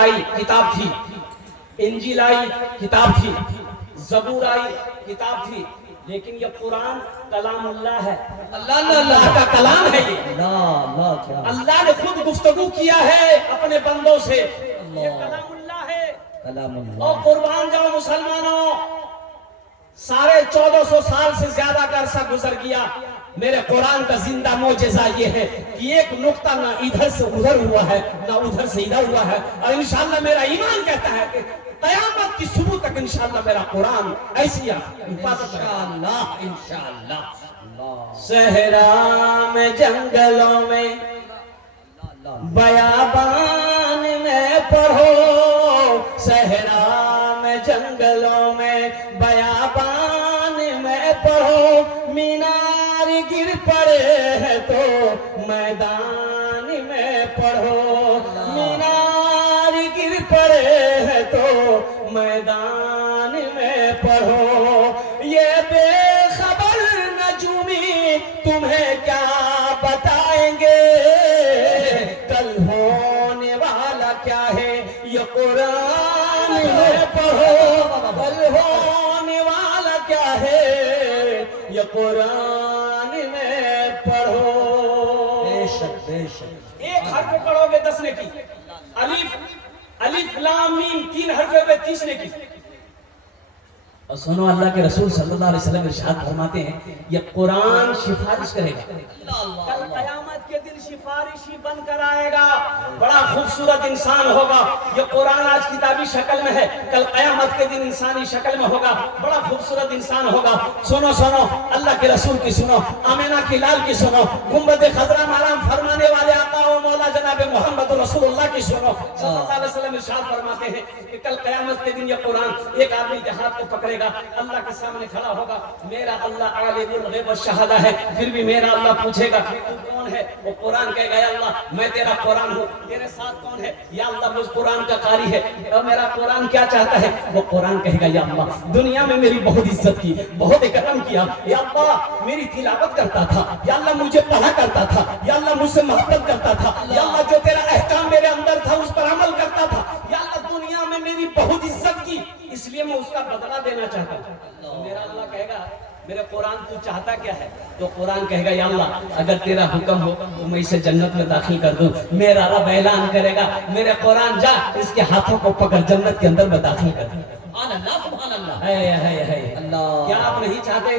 آئی کتاب تھی، انجیل آئی کتاب تھی، زبور آئی کتاب تھی، لیکن یہ قرآن کلام اللہ ہے، اللہ کا کلام ہے یہ، اللہ نے خود گفتگو کیا ہے اپنے بندوں سے، یہ کلام اللہ ہے۔ اور قربان جاؤ مسلمانوں، 1450 سال سے زیادہ کا عرصہ گزر گیا، میرے قرآن کا زندہ معجزہ یہ ہے کہ ایک نقطہ نہ ادھر سے ادھر ہوا ہے نہ ادھر سے ادھر ہوا ہے، اور انشاءاللہ میرا ایمان کہتا ہے کہ قیامت کی صبح تک انشاءاللہ میرا قرآن ایسی حفاظت انشاءاللہ۔ صحرا میں جنگلوں میں بیابان میں پڑھو، صحرا میں جنگلوں میں بیابان میں پڑھو، مینار گر پڑے ہے تو میدان میں پڑھو، مینار گر پڑے ہے تو میدان میں پڑھو، یہ بے خبر نجومی تمہیں کیا بتائیں گے، کل ہونے والا کیا ہے یہ قرآن میں پڑھو، کل ہونے والا کیا ہے یہ قرآن میں پڑھو۔ بے شک بے شک، ایک حرف پڑھو گے 10 نے کی، الف لام میم 3 حرف پہ 30 نے کی۔ اور سنو اللہ کے رسول صلی اللہ علیہ وسلم ارشاد فرماتے ہیں یہ قرآن سفارش کرے گا، کل قیامت کے دن سفارشی بن کر آئے گا، بڑا خوبصورت انسان ہوگا، یہ قرآن آج کتابی شکل میں ہے، کل قیامت کے دن انسانی شکل میں ہوگا، بڑا خوبصورت انسان ہوگا۔ سنو سنو اللہ کے رسول کی سنو، آمینہ کی لال کی سنو، گنبد خضرا مرام فرمانے والے آقا و مولا جناب محمد رسول اللہ کی سنو، صلی اللہ علیہ وسلم ارشاد فرماتے ہیں کہ کل قیامت کے دن یہ قرآن ایک آدمی کے ہاتھ کو پکڑے گا، اللہ کے سامنے کھڑا ہوگا، میرا اللہ عالم الغیب والشہادہ ہے، پھر بھی میرا اللہ پوچھے گا تو کون ہے؟ وہ قرآن کہے گا یا اللہ میں تیرا قرآن ہوں، تیرے ساتھ کون ہے؟ یا اللہ مجھ قرآن کا قاری ہے، اور میرا قرآن کیا چاہتا ہے؟ وہ قرآن کہے گا یا اللہ دنیا میں میری بہت عزت کی، بہت اکرام کیا، یا اللہ میری تلاوت کرتا تھا، یا اللہ مجھے پڑھا کرتا تھا، یا اللہ مجھ سے محبت کرتا تھا، یا اللہ جو تیرا احکام میرے اندر تھا اس پر عمل کرتا تھا، یا اللہ دنیا میں میری بہت عزت کی، اس لیے میں اس کا بدلہ دینا چاہتا ہوں۔ میرا اللہ کہے گا میرے قرآن تو چاہتا کیا ہے؟ تو قرآن کہے گا یا اللہ اگر تیرا حکم ہو تو میں اسے جنت میں داخل کر دوں۔ میرا رب اعلان کرے گا میرے قرآن جا اس کے ہاتھوں کو پکڑ جنت کے اندر میں داخل کر دوں۔ سبحان اللہ سبحان اللہ، ہے اللہ۔ کیا آپ نہیں چاہتے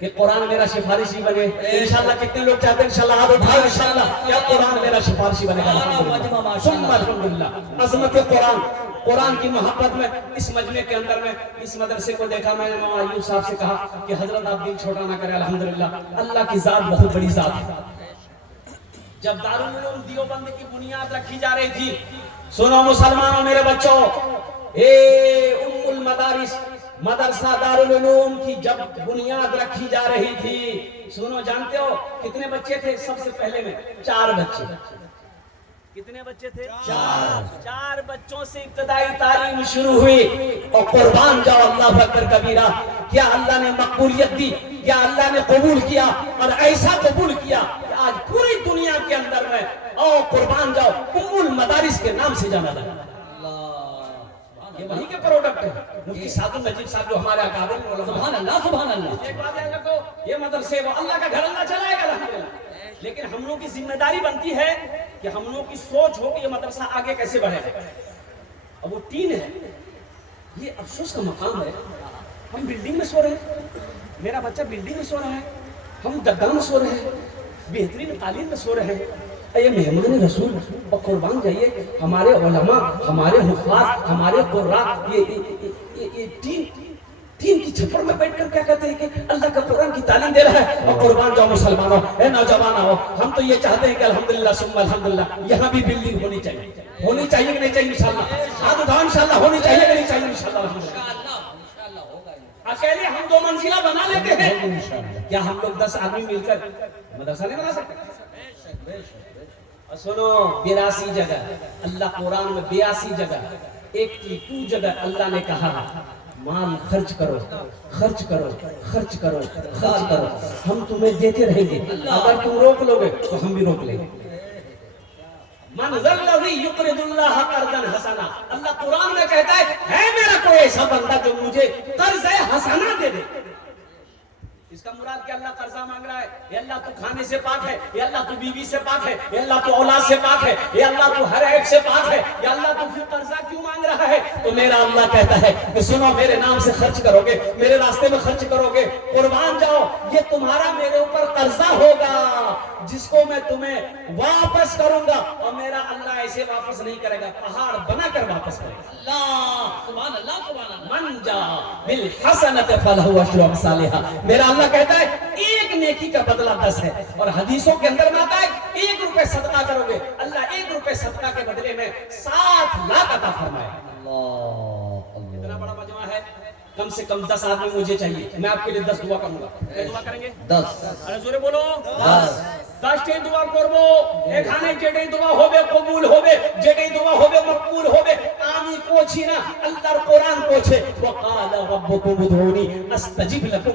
کہ قرآن میرا سفارشی بنے؟ انشاءاللہ کتنے لوگ چاہتے ہیں؟ انشاءاللہ ہاتھ اٹھائیں انشاءاللہ کیا قرآن میرا سفارشی بنے گا؟ الحمدللہ۔ عظمت قرآن کی محبت میں اس مجمع کے اندر میں اس مدرسے کو دیکھا، میں نے مولانا ایوب صاحب سے کہا کہ حضرت آپ دل چھوٹا نہ کریں، الحمدللہ اللہ کی ذات بہت بڑی ذات ہے۔ جب دارالعلوم دیوبند کی بنیاد رکھی جا رہی تھی، سنو مسلمانوں میرے بچوں، ام المدارس مدرسہ دارالعلوم کی جب بنیاد رکھی جا رہی تھی، سنو جانتے ہو کتنے بچے تھے؟ سب سے پہلے میں 4 بچے۔ کتنے بچے تھے؟ 4 بچوں سے ابتدائی تعلیم شروع ہوئی، اور قربان جاؤ اللہ اکبر کبیرہ، کیا اللہ نے مقبولیت دی، کیا اللہ نے قبول کیا، اور ایسا قبول کیا کہ آج پوری دنیا کے اندر میں اور قربان جاؤ ام المدارس کے نام سے جانا جاتا ہے۔ یہ وہی کے پروڈکٹ ہے، مفتی سعد النجیب صاحب جو ہمارے اکابر علماء۔ سبحان اللہ سبحان اللہ۔ ایک بات ہے لوگوں، یہ مدرسے وہ اللہ کا گھر اللہ چلائے گا الحمدللہ، لیکن ہم لوگوں کی ذمہ داری بنتی ہے کہ ہم لوگوں کی سوچ ہو کہ یہ مدرسہ آگے کیسے بڑھے گا۔ اب وہ 3 ہے، یہ افسوس کا مقام ہے، ہم بلڈنگ میں سو رہے ہیں، میرا بچہ بلڈنگ میں سو رہا ہے، ہم گدہ میں سو رہے ہیں، بہترین قالین میں سو رہے ہیں۔ اے مہمان رسول، اور قربان جائیے ہمارے علماء، ہمارے حفاظ، ہمارے قراء یہ تین کی چھپر میں بیٹھ کر کیا کہتے ہیں کہ اللہ کا قرآن کی تعلیم دے رہا ہے۔ اور قربان جاؤ مسلمانوں، اے نوجوانوں، ہم تو یہ چاہتے ہیں کہ الحمدللہ ثم الحمدللہ یہاں بھی بلڈنگ ہونی چاہیے، ہونی چاہیے کہ نہیں چاہیے؟ انشاءاللہ ہاتھ اٹھاؤ، انشاءاللہ ہونی چاہیے کہ نہیں چاہیے؟ انشاءاللہ اکیلے ہم 2 منزلہ بنا لیتے ہیں، کیا ہم لوگ 10 آدمی مل کر مدرسہ نہیں بنا سکتے؟ اور سنو 82 جگہ اللہ قرآن میں 82 جگہ 82 جگہ اللہ نے کہا مال خرچ کرو خرچ کرو خرچ کرو خرچ کرو، ہم تمہیں دیتے رہیں گے، اگر تم روک لو گے تو ہم بھی روک لیں گے۔ من ذا الذی یقرض اللہ قرضا حسنا، اللہ قرآن میں کہتا ہے میرا کوئی ایسا بندہ جو مجھے قرض حسنا دے دے۔ اس کا مراد کہ اللہ قرضہ مانگ رہا ہے، اے اللہ تو کھانے سے پاک ہے، اے اللہ تو بیوی سے پاک ہے، اے اللہ تو اولاد سے پاک ہے، اے اللہ تو ہر عیب سے پاک ہے، یا اللہ تو پھر قرضہ کیوں مانگ رہا ہے؟ تو میرا اللہ کہتا ہے کہ سنو، میرے نام سے خرچ کرو گے، میرے راستے میں خرچ کرو گے، قربان جاؤ، یہ تمہارا میرے اوپر قرضہ ہوگا جس کو میں تمہیں واپس کروں گا، اور میرا اللہ ایسے واپس نہیں کرے گا، پہاڑ بنا کر واپس کرے گا۔ اللہ سبحان اللہ سبحان اللہ، من جاء بالحسنۃ فلہ عشر امثالھا، میرا اللہ کہتا ہے ایک نیکی کا بدلہ 10 ہے، اور حدیثوں کے اندر میں آتا ہے 1 روپے صدقہ کرو گے، اللہ 1 روپے صدقہ کے بدلے میں 7 لاکھ عطا فرمائے۔ اتنا بڑا مجمع ہے، کم سے کم 10 آدمی مجھے چاہیے، میں آپ کے لیے 10 دعا کروں گا۔ کیا دعا کریں گے؟ 10۔ ارے زورے بولو، 10 دعا করবো, এখানে যেটাই দোয়া হবে কবুল হবে, যেটাই দোয়া হবে মকবুল হবে। আমি কোছি না, আল্লাহর কোরআন কোছে, وقال ربكم ادعوني استجب لكم,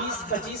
20, 25,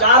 4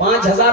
5000,